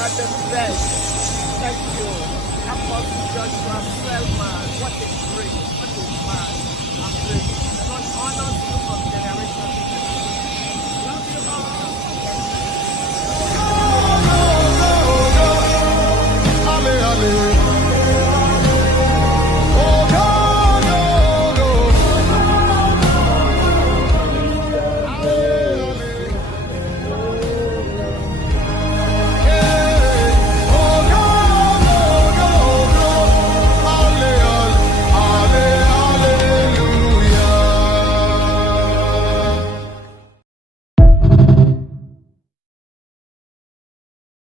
are the best. Thank you. Apostle Joshua Selman. What a grace. What a man. I'm grateful. The Lord honors you from generation to generation.